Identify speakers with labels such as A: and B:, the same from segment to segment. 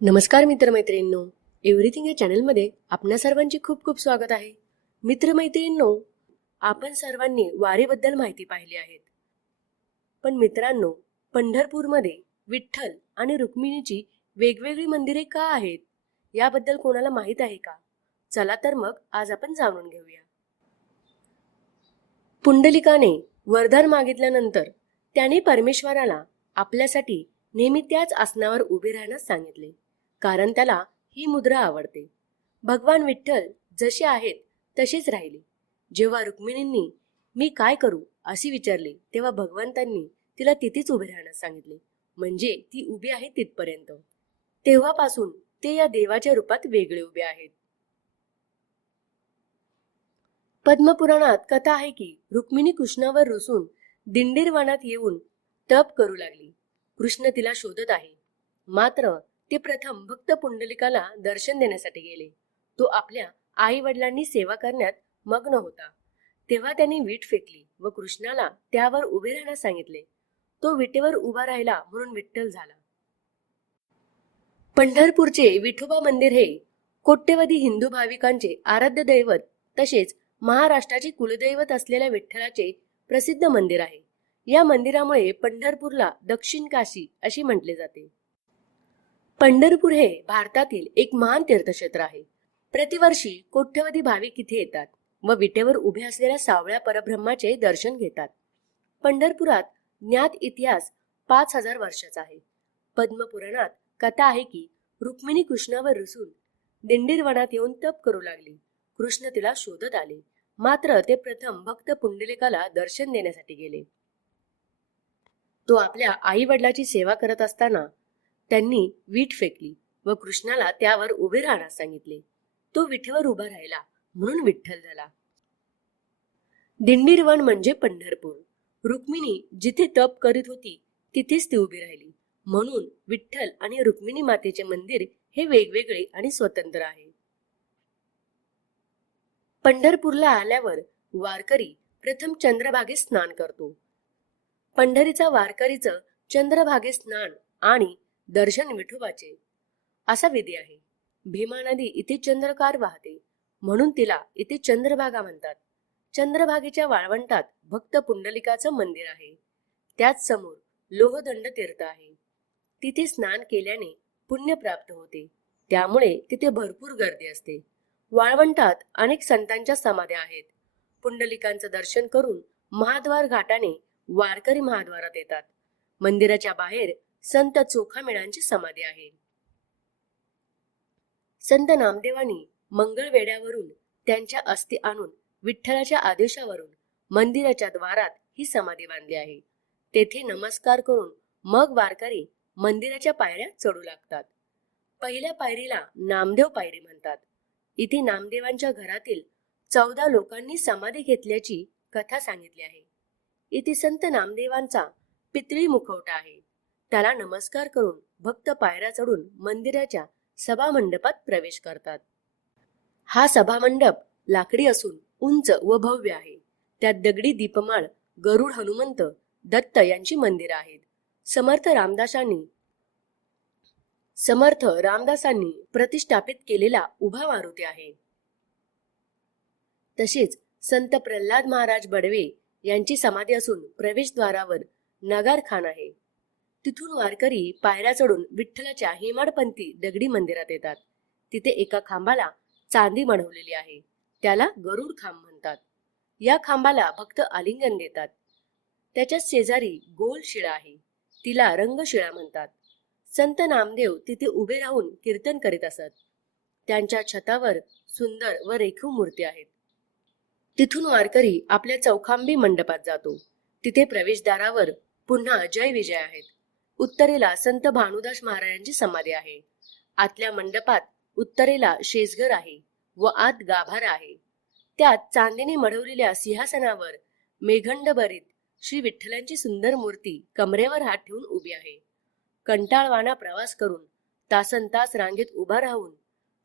A: नमस्कार मित्रमैत्रिणींनो. एव्हरीथिंग या चॅनलमध्ये आपणा सर्वांचे खूप खूप स्वागत आहे. मित्रमैत्रिणींनो आपण सर्वांनी वारीबद्दल माहिती पाहिली आहेत पण मित्रांनो पंढरपूरमध्ये विठ्ठल आणि रुक्मिणीची वेगवेगळी मंदिरे का आहेत? याबद्दल कोणाला माहीत आहे का? चला तर मग आज आपण जाणून घेऊया. पुंडलिकाने वरदान मागितल्यानंतर त्याने परमेश्वराला आपल्यासाठी नेहमी त्याच आसनावर उभे राहण्यास सांगितले. कारण त्याला ही मुद्रा आवडते. भगवान विठ्ठल जसे आहेत तसेच राहिले. जेव्हा रुक्मिणींनी मी काय करू असे विचारले तेव्हा भगवंतांनी तिला तिथेच उभे राहण्यास सांगितले. म्हणजे ती उभी आहे तिथपर्यंत. तेव्हापासून ते या देवाच्या रूपात वेगळे उभे आहेत. पद्मपुराणात कथा आहे की रुक्मिणी कृष्णावर रुसून दिंडीर वनात येऊन तप करू लागली. कृष्ण तिला शोधत आहे. मात्र ते प्रथम भक्त पुंडलिकाला दर्शन देण्यासाठी गेले. तो आपल्या आई वडिलांनी सेवा करण्यात मग्न होता. तेव्हा त्यांनी वीट फेकली व कृष्णाला त्यावर उभे राहण्यास सांगितले. तो विटेवर उभा राहिला म्हणून विठ्ठल झाला. पंढरपूरचे विठोबा मंदिर हे कोट्यवधी हिंदू भाविकांचे आराध्य दैवत तसेच महाराष्ट्राचे कुलदैवत असलेल्या विठ्ठलाचे प्रसिद्ध मंदिर आहे. या मंदिरामुळे पंढरपूरला दक्षिण काशी अशी म्हटले जाते. पंढरपूर हे भारतातील एक महान तीर्थक्षेत्र आहे. प्रतिवर्षी कोट्यवधी भाविक इथे येतात व विटेवर उभे असलेल्या सावळ्या परब्रह्माचे दर्शन घेतात. पंढरपुरात ज्ञात इतिहास पाच हजार वर्षाचा आहे. पद्मपुराणात कथा आहे की रुक्मिणी कृष्णावर रुसून दिंडीर वनात येऊन तप करू लागली. कृष्ण तिला शोधत आले. मात्र ते प्रथम भक्त पुंडलिकाला दर्शन देण्यासाठी गेले. तो आपल्या आई वडिलाची सेवा करत असताना त्यांनी वीट फेकली व कृष्णाला त्यावर उभे राहण्यास सांगितले. तो विठेवर उभा राहिला म्हणून विठ्ठल झाला. दिंडीरवण म्हणजे पंढरपूर. रुक्मिणी जिथे तप करीत होती तिथेच ती उभी राहिली. म्हणून विठ्ठल आणि रुक्मिणी मातेचे मंदिर हे वेगवेगळे आणि स्वतंत्र आहे. पंढरपूरला आल्यावर वारकरी प्रथम चंद्रभागेत स्नान करतो. पंढरीचा वारकरीचं चंद्रभागे स्नान आणि दर्शन विठोबाचे. असा विधी आहे. भीमा नदी इथे चंद्रकार वाहते. म्हणून तिला इथे चंद्रभागा म्हणतात. चंद्रभागेच्या वाळवंटात भक्त पुंडलिकाचं मंदिर आहे. त्याच समोर लोहदंड तीर्थ आहे. तिथे स्नान केल्याने पुण्य प्राप्त होते. त्यामुळे तिथे भरपूर गर्दी असते. वाळवंटात अनेक संतांच्या समाध्या आहेत. पुंडलिकांचं दर्शन करून महाद्वार घाटाने वारकरी महाद्वारात येतात. मंदिराच्या बाहेर संत चोखामेळांची समाधी आहे. संत नामदेवांनी मंगळवेड्यावरून त्यांच्या अस्थी आणून विठ्ठलाच्या आदेशावरून मंदिराच्या द्वारात ही समाधी बांधली आहे. तेथे नमस्कार करून मग वारकरी मंदिराच्या पायऱ्या चढू लागतात. पहिल्या पायरीला नामदेव पायरी म्हणतात. इथे नामदेवांच्या घरातील चौदा लोकांनी समाधी घेतल्याची कथा सांगितली आहे. इथे संत नामदेवांचा पितळी मुखवटा आहे. त्याला नमस्कार करून भक्त पायऱ्या चढून मंदिराच्या सभामंडपात प्रवेश करतात. हा सभामंडप लाकडी असून उंच व भव्य आहे. त्यात दगडी दीपमाळ गरुड हनुमंत दत्त यांची मंदिरं आहेत. समर्थ रामदासांनी समर्थ रामदासांनी प्रतिष्ठापित केलेला उभा मारुती आहे. तसेच संत प्रल्हाद महाराज बडवे यांची समाधी असून प्रवेशद्वारावर नगारखान आहे. तिथून वारकरी पायऱ्या चढून विठ्ठलाच्या हेमाडपंथी दगडी मंदिरात येतात. तिथे एका खांबाला चांदी बनवलेली आहे. त्याला गरुड खांब म्हणतात. या खांबाला भक्त आलिंगन देतात. त्याच्या शेजारी गोल शिळा आहे. तिला रंगशिळा म्हणतात. संत नामदेव तिथे उभे राहून कीर्तन करीत असत. त्यांच्या छतावर सुंदर व रेखीव मूर्ती आहेत. तिथून वारकरी आपल्या चौखांबी मंडपात जातो. तिथे प्रवेशद्वारावर पुन्हा जय विजय आहेत. उत्तरेला संत भानुदास महाराजांची समाधी आहे. आतल्या मंडपात उत्तरेला शेजघर आहे व आत गाभार आहे. त्यात चांदीने मढवलेल्या सिंहासनावर मेघंडभरीत श्री विठ्ठलांची सुंदर मूर्ती कमरेवर हात ठेवून उभी आहे. कंटाळवाना प्रवास करून तासन तास रांगेत उभा राहून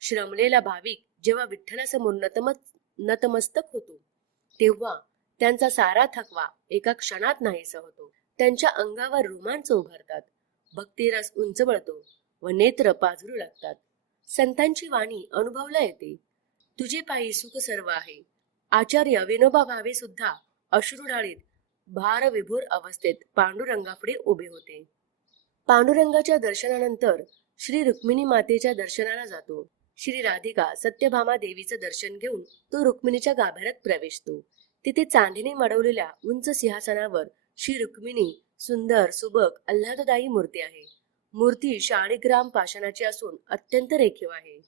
A: श्रमलेला भाविक जेव्हा विठ्ठलासमोर नतमत नतमस्तक होतो तेव्हा त्यांचा सारा थकवा एका क्षणात नाहीसा होतो. त्यांच्या अंगावर रोमांच उभारतात. भक्तिरस उंच बळतो व नेत्र पाझरू लागतात. संतांची वाणी अनुभवला येते. तुझे पायी सुख सर्व आहे. आचार्य विनोबा भावे सुद्धा अश्रुढाळीत भार विभोर अवस्थेत पांडुरंगापुढे उभे होते. पांडुरंगाच्या दर्शनानंतर श्री रुक्मिणी मातेच्या दर्शनाला जातो. श्री राधिका सत्यभामा देवीचं दर्शन घेऊन तो रुक्मिणीच्या गाभाऱ्यात प्रवेशतो. तिथे चांदीने मडवलेल्या उंच सिंहासनावर श्री रुक्मिणी सुंदर सुबक आल्हाददायी मूर्ती आहे. मूर्ती शाळीग्राम पाषाणाची असून अत्यंत रेखीव आहे.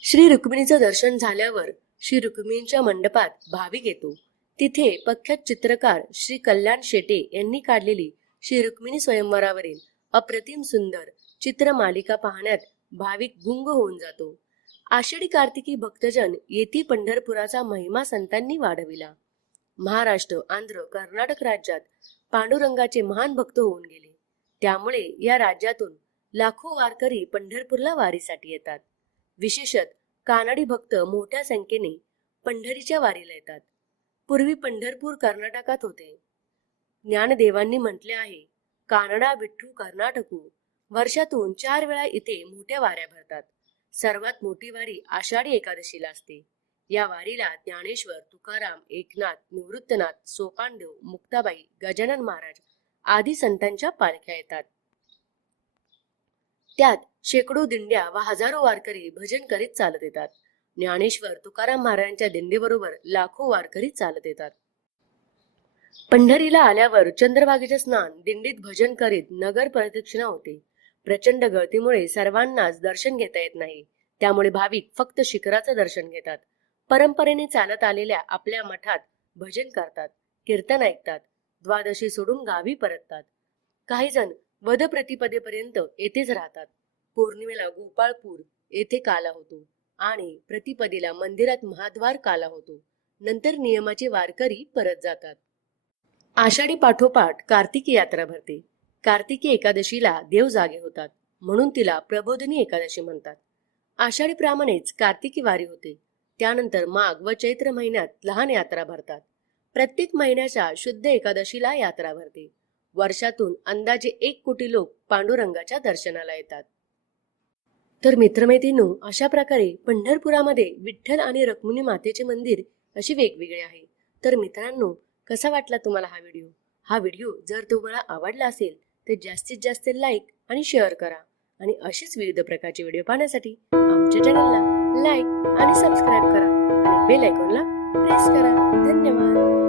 A: श्री रुक्मिणीचं दर्शन झाल्यावर श्री रुक्मिणीच्या मंडपात भाविक येतो. तिथे प्रख्यात चित्रकार श्री कल्याण शेटे यांनी काढलेली श्री रुक्मिणी स्वयंवरावरील अप्रतिम सुंदर चित्रमालिका पाहण्यात भाविक गुंग होऊन जातो. आषाढी कार्तिकी भक्तजन येथे पंढरपुराचा महिमा संतांनी वाढविला. महाराष्ट्र आंध्र कर्नाटक राज्यात पांडुरंगाचे महान भक्त होऊन गेले. त्यामुळे या राज्यातून लाखो वारकरी पंढरपूरला वारीसाठी येतात. विशेषत कानडी भक्त मोठ्या संख्येने पंढरीच्या वारीला येतात. पूर्वी पंढरपूर कर्नाटकात होते. ज्ञानदेवांनी म्हटले आहे कानडा विठ्ठू कर्नाटकू वर्षातून चार वेळा इथे मोठ्या वाऱ्या भरतात. सर्वात मोठी वारी आषाढी एकादशीला असते. या वारीला ज्ञानेश्वर तुकाराम एकनाथ निवृत्तनाथ सोपानदेव मुक्ताबाई गजानन महाराज आदी संतांच्या पालख्या येतात. त्यात शेकडो दिंड्या व हजारो वारकरी भजन करीत चालत येतात. ज्ञानेश्वर तुकाराम महाराजांच्या दिंडीबरोबर लाखो वारकरी चालत येतात. पंढरीला आल्यावर चंद्रभागेचे स्नान दिंडीत भजन करीत नगर प्रदक्षिणा होते. प्रचंड गळतीमुळे सर्वांनाच दर्शन घेता येत नाही. त्यामुळे भाविक फक्त शिखराचं दर्शन घेतात. परंपरेने चालत आलेल्या आपल्या मठात भजन करतात कीर्तन ऐकतात द्वादशी सोडून गावी परततात. काही जण वध प्रतिपदेपर्यंत येथेच राहतात. पौर्णिमेला गोपाळपूर येथे काला होतो आणि प्रतिपदेला मंदिरात महाद्वार काला होतो. नंतर नियमाचे वारकरी परत जातात. आषाढी पाठोपाठ कार्तिकी यात्रा भरते. कार्तिकी एकादशीला देव जागे होतात म्हणून तिला प्रबोधिनी एकादशी म्हणतात. आषाढी प्रमाणेच कार्तिकी वारी होते. त्यानंतर माघ व चैत्र महिन्यात लहान यात्रा भरतात. प्रत्येक महिन्याच्या शुद्ध एकादशीला यात्रा भरते. वर्षातून अंदाजे एक कोटी लोक पांडुरंगाच्या दर्शनाला येतात. तर मित्रमैत्रिणू अशा प्रकारे पंढरपुरामध्ये विठ्ठल आणि रक्मिणी मातेचे मंदिर असे वेगवेगळे आहे. तर मित्रांनो कसा वाटला तुम्हाला हा व्हिडिओ? हा व्हिडिओ जर तुम्हाला आवडला असेल तर जास्तीत जास्त लाईक आणि शेअर करा. आणि अशीच विविध प्रकारचे व्हिडिओ पाहण्यासाठी आमच्या चॅनलला लाईक आणि सबस्क्राईब करा आणि बेल आयकॉनला प्रेस करा. धन्यवाद.